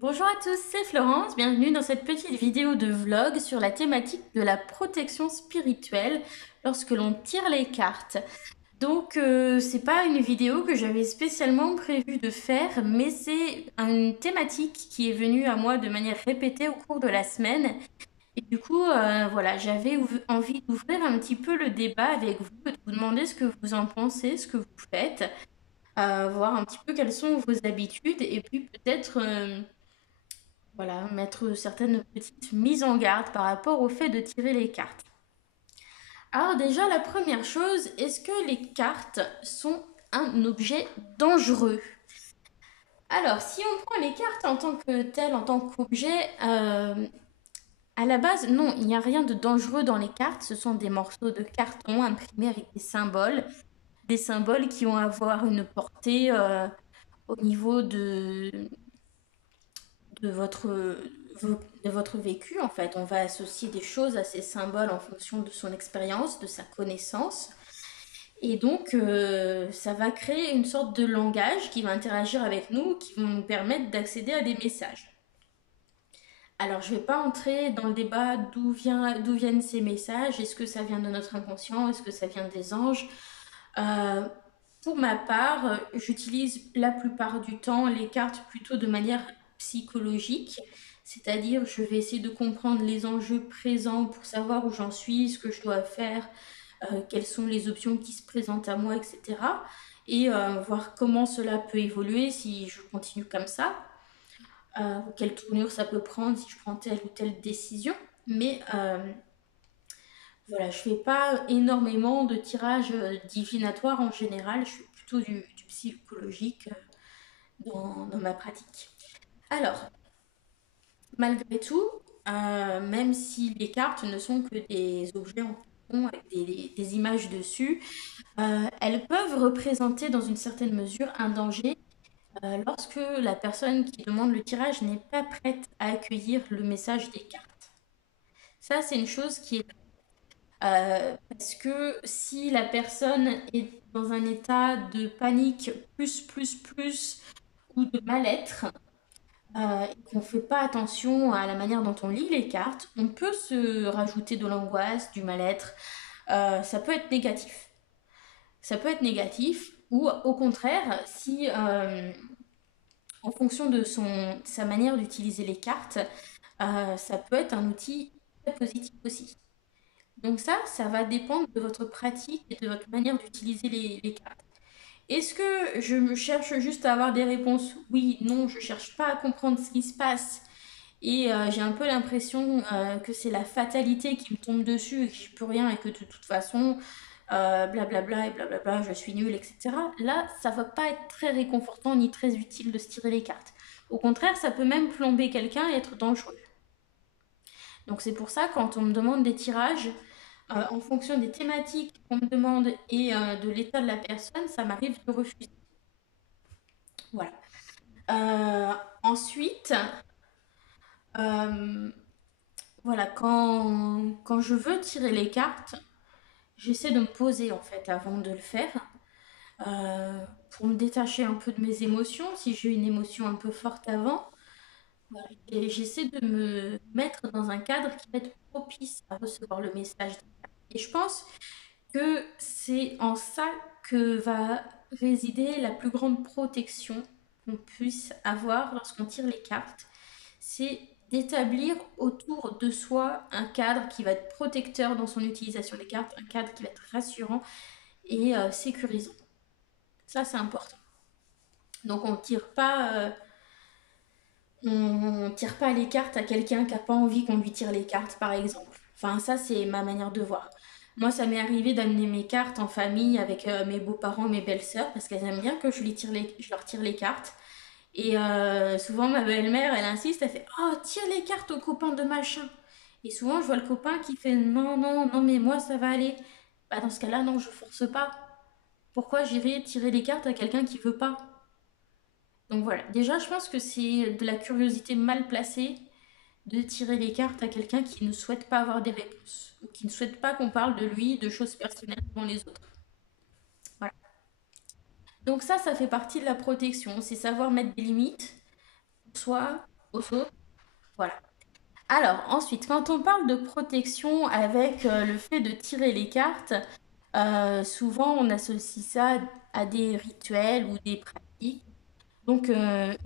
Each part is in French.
Bonjour à tous, c'est Florence, bienvenue dans cette petite vidéo de vlog sur la thématique de la protection spirituelle lorsque l'on tire les cartes. Donc c'est pas une vidéo que j'avais spécialement prévu de faire, mais c'est une thématique qui est venue à moi de manière répétée au cours de la semaine. Et du coup, voilà, j'avais envie d'ouvrir un petit peu le débat avec vous, et de vous demander ce que vous en pensez, ce que vous faites, voir un petit peu quelles sont vos habitudes, et puis peut-être voilà, mettre certaines petites mises en garde par rapport au fait de tirer les cartes. Alors déjà, la première chose, est-ce que les cartes sont un objet dangereux? Alors, si on prend les cartes en tant que telles, en tant qu'objet, à la base, non, il n'y a rien de dangereux dans les cartes. Ce sont des morceaux de carton imprimés avec des symboles qui vont avoir une portée au niveau de de votre vécu, en fait. On va associer des choses à ces symboles en fonction de son expérience, de sa connaissance. Et donc, ça va créer une sorte de langage qui va interagir avec nous, qui vont nous permettre d'accéder à des messages. Alors, je ne vais pas entrer dans le débat d'où viennent ces messages. Est-ce que ça vient de notre inconscient? Est-ce que ça vient des anges? Euh, pour ma part, j'utilise la plupart du temps les cartes plutôt de manière psychologique, c'est-à-dire je vais essayer de comprendre les enjeux présents pour savoir où j'en suis, ce que je dois faire, quelles sont les options qui se présentent à moi, etc. Et voir comment cela peut évoluer si je continue comme ça, ou quelle tournure ça peut prendre si je prends telle ou telle décision. Mais voilà, je fais pas énormément de tirages divinatoires en général, je fais plutôt du psychologique dans ma pratique. Alors, malgré tout, même si les cartes ne sont que des objets en carton avec des images dessus, elles peuvent représenter dans une certaine mesure un danger lorsque la personne qui demande le tirage n'est pas prête à accueillir le message des cartes. Ça, c'est une chose qui est parce que si la personne est dans un état de panique plus ou de mal-être, et qu'on ne fait pas attention à la manière dont on lit les cartes, on peut se rajouter de l'angoisse, du mal-être. Ça peut être négatif. Ça peut être négatif, ou au contraire, si en fonction de sa manière d'utiliser les cartes, ça peut être un outil très positif aussi. Donc ça va dépendre de votre pratique et de votre manière d'utiliser les cartes. Est-ce que je me cherche juste à avoir des réponses? Oui, non, je cherche pas à comprendre ce qui se passe. Et j'ai un peu l'impression que c'est la fatalité qui me tombe dessus et que je peux rien et que de toute façon, blablabla et blablabla, je suis nulle, etc. Là, ça va pas être très réconfortant ni très utile de se tirer les cartes. Au contraire, ça peut même plomber quelqu'un et être dangereux. Donc c'est pour ça, quand on me demande des tirages, en fonction des thématiques qu'on me demande et de l'état de la personne, ça m'arrive de refuser. Voilà. Ensuite, euh, voilà, quand je veux tirer les cartes, j'essaie de me poser en fait avant de le faire, pour me détacher un peu de mes émotions, si j'ai une émotion un peu forte avant. Voilà. Et j'essaie de me mettre dans un cadre qui va être propice à recevoir le message. Et je pense que c'est en ça que va résider la plus grande protection qu'on puisse avoir lorsqu'on tire les cartes. C'est d'établir autour de soi un cadre qui va être protecteur dans son utilisation des cartes, un cadre qui va être rassurant et sécurisant. Ça, c'est important. Donc, on tire pas les cartes à quelqu'un qui n'a pas envie qu'on lui tire les cartes, par exemple. Enfin, ça, c'est ma manière de voir. Moi, ça m'est arrivé d'amener mes cartes en famille avec mes beaux-parents et mes belles-sœurs parce qu'elles aiment bien que je leur tire les cartes. Et souvent, ma belle-mère, elle insiste, elle fait «Oh, tire les cartes aux copains de machin». Et souvent, je vois le copain qui fait «Non, non, non, mais moi, ça va aller». Bah, dans ce cas-là, non, je force pas. Pourquoi j'irai tirer les cartes à quelqu'un qui veut pas? Donc voilà, déjà, je pense que c'est de la curiosité mal placée de tirer les cartes à quelqu'un qui ne souhaite pas avoir des réponses ou qui ne souhaite pas qu'on parle de lui, de choses personnelles devant les autres. Voilà. Donc ça fait partie de la protection, c'est savoir mettre des limites pour soi aux autres. Voilà. Alors, ensuite, quand on parle de protection avec le fait de tirer les cartes, souvent on associe ça à des rituels ou des pratiques. Donc,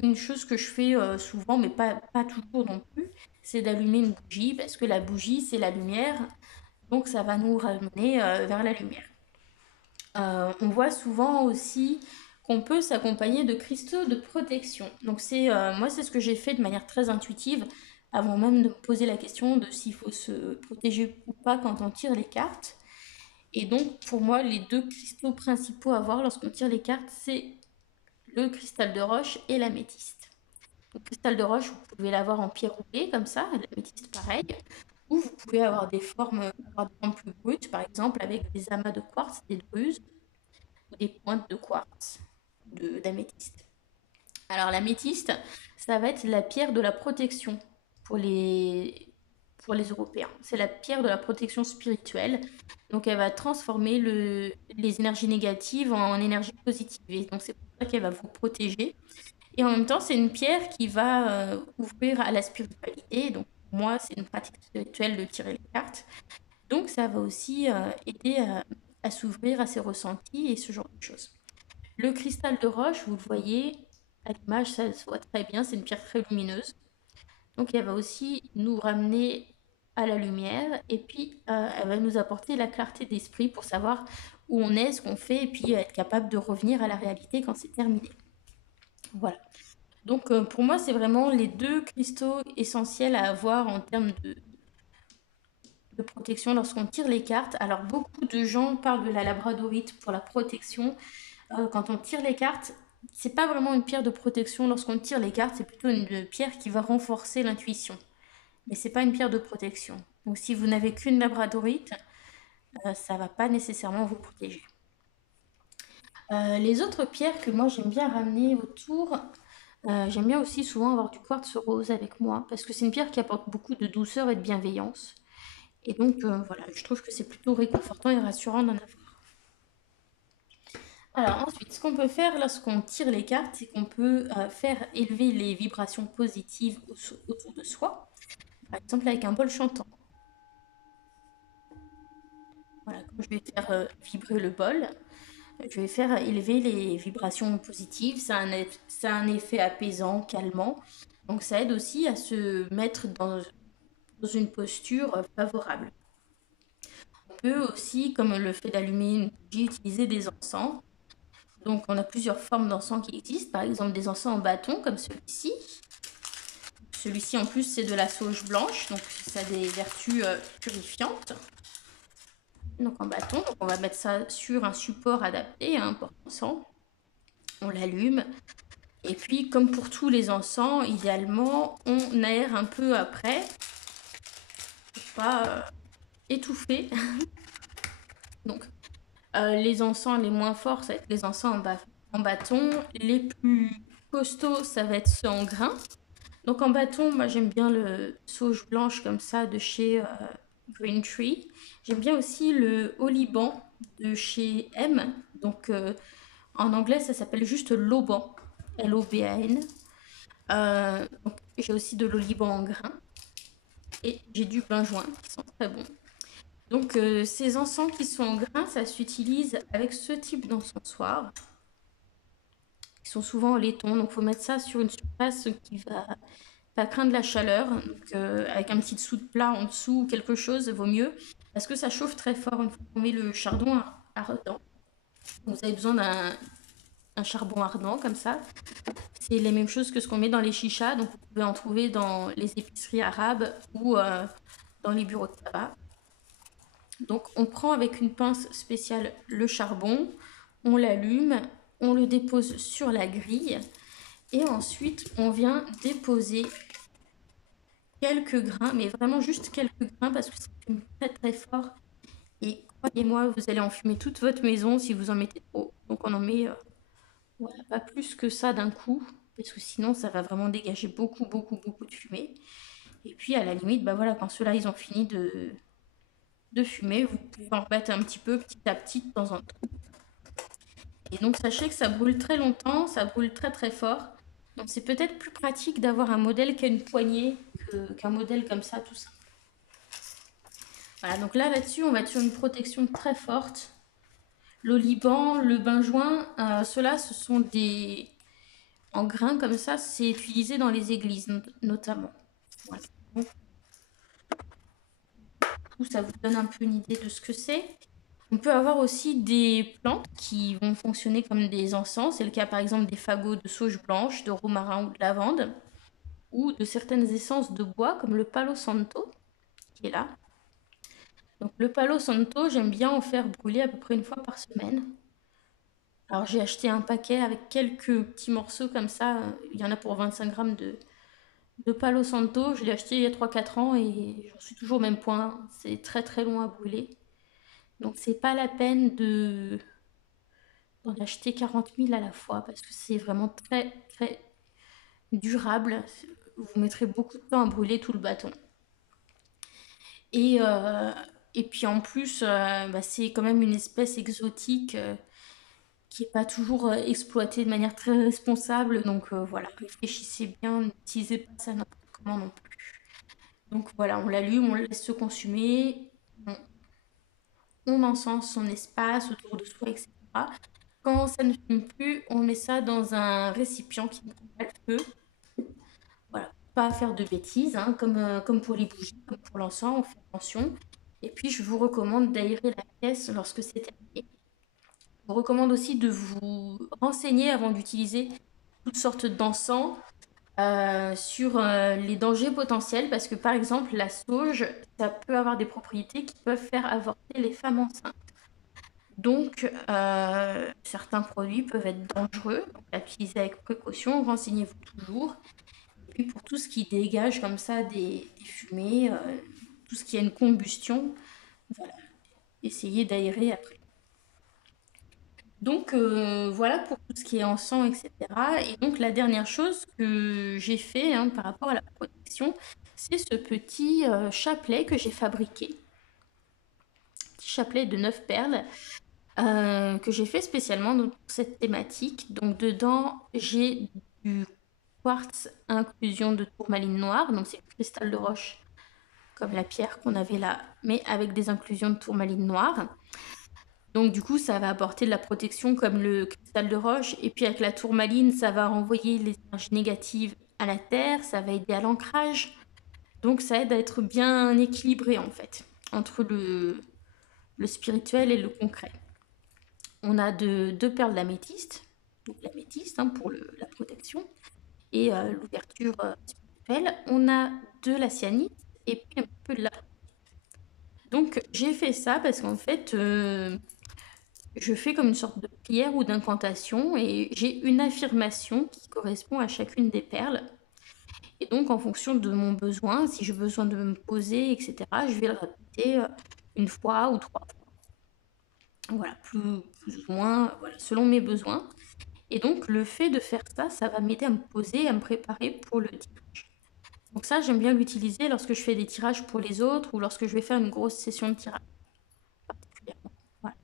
une chose que je fais souvent, mais pas toujours non plus, c'est d'allumer une bougie, parce que la bougie, c'est la lumière, donc ça va nous ramener vers la lumière. On voit souvent aussi qu'on peut s'accompagner de cristaux de protection. Donc moi c'est ce que j'ai fait de manière très intuitive avant même de me poser la question de s'il faut se protéger ou pas quand on tire les cartes. Et donc pour moi les deux cristaux principaux à voir lorsqu'on tire les cartes, c'est le cristal de roche et l'améthyste. Le cristal de roche, vous pouvez l'avoir en pierre roulée comme ça, l'améthyste pareil, ou vous pouvez avoir des formes plus brutes, par exemple avec des amas de quartz, des druses ou des pointes de quartz, d'améthyste. Alors l'améthyste, ça va être la pierre de la protection pour pour les Européens. C'est la pierre de la protection spirituelle. Donc elle va transformer les énergies négatives en énergie positive. Et donc c'est pour ça qu'elle va vous protéger. Et en même temps, c'est une pierre qui va ouvrir à la spiritualité. Donc moi, c'est une pratique spirituelle de tirer les cartes. Donc ça va aussi aider à s'ouvrir à ses ressentis et ce genre de choses. Le cristal de roche, vous le voyez à l'image, ça se voit très bien, c'est une pierre très lumineuse. Donc elle va aussi nous ramener à la lumière et puis elle va nous apporter la clarté d'esprit pour savoir où on est, ce qu'on fait et puis être capable de revenir à la réalité quand c'est terminé. Voilà. Donc pour moi, c'est vraiment les deux cristaux essentiels à avoir en termes de protection lorsqu'on tire les cartes. Alors beaucoup de gens parlent de la labradorite pour la protection. Quand on tire les cartes, c'est pas vraiment une pierre de protection lorsqu'on tire les cartes, c'est plutôt une pierre qui va renforcer l'intuition. Mais c'est pas une pierre de protection. Donc si vous n'avez qu'une labradorite, ça va pas nécessairement vous protéger. Les autres pierres que moi j'aime bien ramener autour, j'aime bien aussi souvent avoir du quartz rose avec moi parce que c'est une pierre qui apporte beaucoup de douceur et de bienveillance. Et donc voilà, je trouve que c'est plutôt réconfortant et rassurant d'en avoir. Alors ensuite, ce qu'on peut faire lorsqu'on tire les cartes, c'est qu'on peut faire élever les vibrations positives autour de soi. Par exemple avec un bol chantant. Voilà, quand je vais faire vibrer le bol, je vais faire élever les vibrations positives. Ça a un effet apaisant, calmant. Donc ça aide aussi à se mettre dans une posture favorable. On peut aussi, comme le fait d'allumer une bougie, utiliser des encens. Donc on a plusieurs formes d'encens qui existent, par exemple des encens en bâton comme celui-ci. Celui-ci en plus c'est de la sauge blanche, donc ça a des vertus purifiantes. Donc en bâton, donc on va mettre ça sur un support adapté, un porte-encens. On l'allume. Et puis comme pour tous les encens, idéalement on aère un peu après pour pas étouffer. Donc les encens les moins forts, ça va être les encens en bâton. Les plus costauds, ça va être ceux en grain. Donc en bâton, moi j'aime bien le sauge blanche comme ça de chez Green Tree. J'aime bien aussi le Oliban de chez M. Donc en anglais ça s'appelle juste l'Auban, L-O-B-A-N. Donc, j'ai aussi de l'Oliban en grain et j'ai du benjoin qui sont très bons. Donc ces encens qui sont en grain, ça s'utilise avec ce type d'encensoir. Ils sont souvent en laiton, donc il faut mettre ça sur une surface qui va pas craindre la chaleur, donc avec un petit dessous de plat en dessous ou quelque chose, vaut mieux, parce que ça chauffe très fort une fois qu'on met le chardon ardent. Vous avez besoin d'un charbon ardent comme ça. C'est les mêmes choses que ce qu'on met dans les chichas, donc vous pouvez en trouver dans les épiceries arabes ou dans les bureaux de tabac. Donc on prend avec une pince spéciale le charbon, on l'allume, on le dépose sur la grille et ensuite on vient déposer quelques grains, mais vraiment juste quelques grains parce que ça fume très très fort. Et croyez-moi, vous allez enfumer toute votre maison si vous en mettez trop. Donc on en met voilà, pas plus que ça d'un coup, parce que sinon ça va vraiment dégager beaucoup beaucoup beaucoup de fumée. Et puis à la limite, bah voilà, quand ceux-là ils ont fini de fumer, vous pouvez en remettre un petit peu petit à petit de temps en temps. Et donc sachez que ça brûle très longtemps, ça brûle très très fort. Donc c'est peut-être plus pratique d'avoir un modèle qui a une poignée qu'un modèle comme ça, tout ça. Voilà, donc là-dessus, on va être sur une protection très forte. L'oliban, le benjoin, ceux-là, ce sont des... En grains comme ça, c'est utilisé dans les églises, notamment. Voilà. Donc, ça vous donne un peu une idée de ce que c'est. On peut avoir aussi des plantes qui vont fonctionner comme des encens. C'est le cas par exemple des fagots de sauge blanche, de romarin ou de lavande, ou de certaines essences de bois comme le palo santo, qui est là. Donc le palo santo, j'aime bien en faire brûler à peu près une fois par semaine. Alors j'ai acheté un paquet avec quelques petits morceaux comme ça. Il y en a pour 25 grammes de palo santo. Je l'ai acheté il y a 3-4 ans et j'en suis toujours au même point. C'est très très long à brûler. Donc c'est pas la peine d'en acheter 40 000 à la fois parce que c'est vraiment très très durable. Vous mettrez beaucoup de temps à brûler tout le bâton. Et, euh, et puis en plus, bah, c'est quand même une espèce exotique qui n'est pas toujours exploitée de manière très responsable. Donc voilà, réfléchissez bien, n'utilisez pas ça n'importe comment non plus. Donc voilà, on l'allume, on le laisse se consumer, on encense son espace autour de soi, etc. Quand ça ne fume plus, on met ça dans un récipient qui ne prend pas le feu. Voilà, pas faire de bêtises, hein, comme pour les bougies, comme pour l'encens, on fait attention. Et puis, je vous recommande d'aérer la pièce lorsque c'est terminé. Je vous recommande aussi de vous renseigner avant d'utiliser toutes sortes d'encens sur les dangers potentiels parce que, par exemple, la sauge, ça peut avoir des propriétés qui peuvent faire avorter les femmes enceintes. Donc, certains produits peuvent être dangereux. Donc, à utiliser avec précaution, renseignez-vous toujours. Et puis pour tout ce qui dégage comme ça des fumées, tout ce qui a une combustion, voilà, essayez d'aérer après. Donc voilà pour tout ce qui est encens, etc. Et donc la dernière chose que j'ai fait hein, par rapport à la protection, c'est ce petit chapelet que j'ai fabriqué. Petit chapelet de 9 perles que j'ai fait spécialement donc, pour cette thématique. Donc dedans, j'ai du quartz inclusion de tourmaline noire, donc c'est le cristal de roche comme la pierre qu'on avait là, mais avec des inclusions de tourmaline noire. Donc du coup, ça va apporter de la protection comme le cristal de roche. Et puis avec la tourmaline, ça va renvoyer les énergies négatives à la terre, ça va aider à l'ancrage. Donc ça aide à être bien équilibré en fait, entre le spirituel et le concret. On a deux perles d'améthyste, donc l'améthyste hein, pour la protection et l'ouverture spirituelle. On a de la cyanite et puis un peu de la... Donc j'ai fait ça parce qu'en fait, je fais comme une sorte de prière ou d'incantation et j'ai une affirmation qui correspond à chacune des perles. Et donc en fonction de mon besoin, si j'ai besoin de me poser, etc., je vais le répéter une fois ou 3 fois. Voilà, plus ou moins, voilà, selon mes besoins. Et donc le fait de faire ça, ça va m'aider à me poser, à me préparer pour le tirage. Donc ça, j'aime bien l'utiliser lorsque je fais des tirages pour les autres ou lorsque je vais faire une grosse session de tirage particulièrement. Voilà.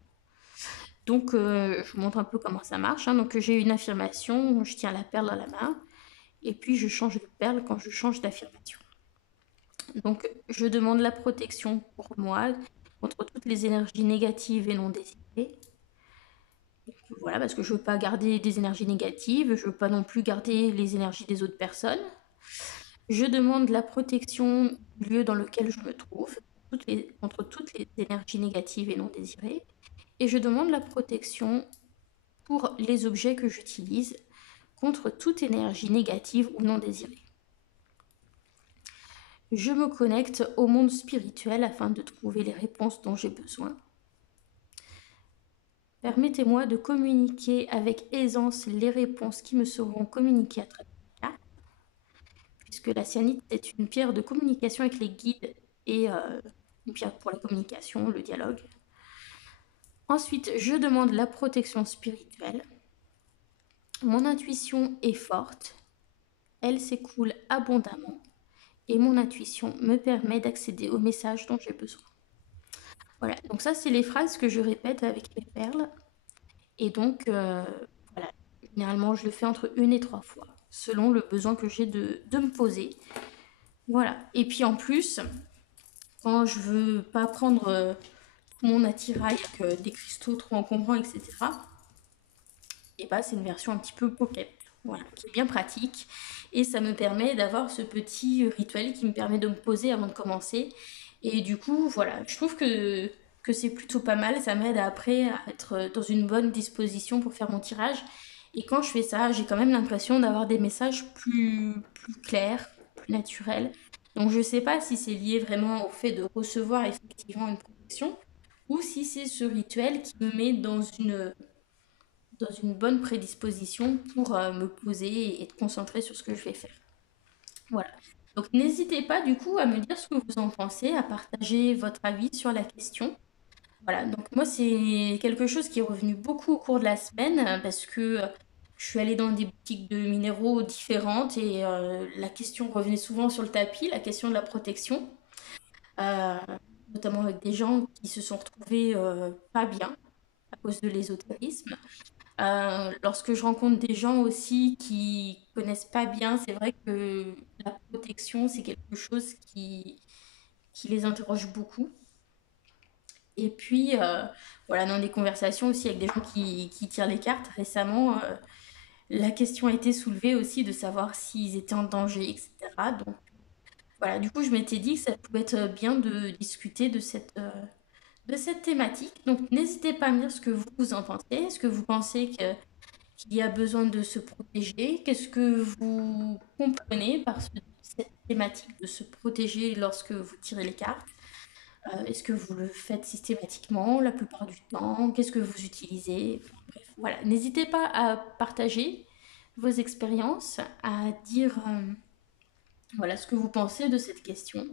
Donc je vous montre un peu comment ça marche. Hein. Donc j'ai une affirmation, je tiens la perle dans la main et puis je change de perle quand je change d'affirmation. Donc je demande la protection pour moi contre toutes les énergies négatives et non désirées. Donc, voilà, parce que je ne veux pas garder des énergies négatives, je ne veux pas non plus garder les énergies des autres personnes. Je demande la protection du lieu dans lequel je me trouve, contre toutes les énergies négatives et non désirées. Et je demande la protection pour les objets que j'utilise contre toute énergie négative ou non désirée. Je me connecte au monde spirituel afin de trouver les réponses dont j'ai besoin. Permettez-moi de communiquer avec aisance les réponses qui me seront communiquées à travers les cartes, puisque la cyanite est une pierre de communication avec les guides et une pierre pour la communication, le dialogue. Ensuite, je demande la protection spirituelle. Mon intuition est forte, elle s'écoule abondamment et mon intuition me permet d'accéder aux messages dont j'ai besoin. Voilà, donc ça c'est les phrases que je répète avec mes perles et donc voilà, généralement je le fais entre 1 et 3 fois. selon le besoin que j'ai de me poser. Voilà. Et puis en plus, quand je veux pas prendre mon attirail avec des cristaux trop encombrants, etc., et bah c'est une version un petit peu pocket. Voilà, qui est bien pratique. Et ça me permet d'avoir ce petit rituel qui me permet de me poser avant de commencer. Et du coup, voilà, je trouve que c'est plutôt pas mal. Ça m'aide après à être dans une bonne disposition pour faire mon tirage. Et quand je fais ça, j'ai quand même l'impression d'avoir des messages plus clairs, plus naturels. Donc je sais pas si c'est lié vraiment au fait de recevoir effectivement une protection ou si c'est ce rituel qui me met dans une bonne prédisposition pour me poser et être concentrée sur ce que je vais faire. Voilà. Donc n'hésitez pas du coup à me dire ce que vous en pensez, à partager votre avis sur la question. Voilà, donc moi c'est quelque chose qui est revenu beaucoup au cours de la semaine parce que je suis allée dans des boutiques de minéraux différentes et la question revenait souvent sur le tapis, la question de la protection, euh, notamment avec des gens qui se sont retrouvés pas bien à cause de l'ésotérisme. Lorsque je rencontre des gens aussi qui connaissent pas bien, c'est vrai que la protection, c'est quelque chose qui les interroge beaucoup. Et puis, voilà, dans des conversations aussi avec des gens qui tirent les cartes, récemment, la question a été soulevée aussi de savoir s'ils étaient en danger, etc. Donc, voilà, du coup, je m'étais dit que ça pouvait être bien de discuter de cette thématique. Donc, n'hésitez pas à me dire ce que vous en pensez. Est-ce que vous pensez qu'il y a besoin de se protéger? Qu'est-ce que vous comprenez par cette thématique de se protéger lorsque vous tirez les cartes? Est-ce que vous le faites systématiquement la plupart du temps? Qu'est-ce que vous utilisez? Enfin, bref, voilà. N'hésitez pas à partager vos expériences, à dire voilà ce que vous pensez de cette question.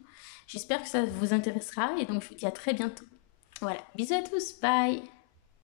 J'espère que ça vous intéressera et donc je vous dis à très bientôt. Voilà, bisous à tous, bye!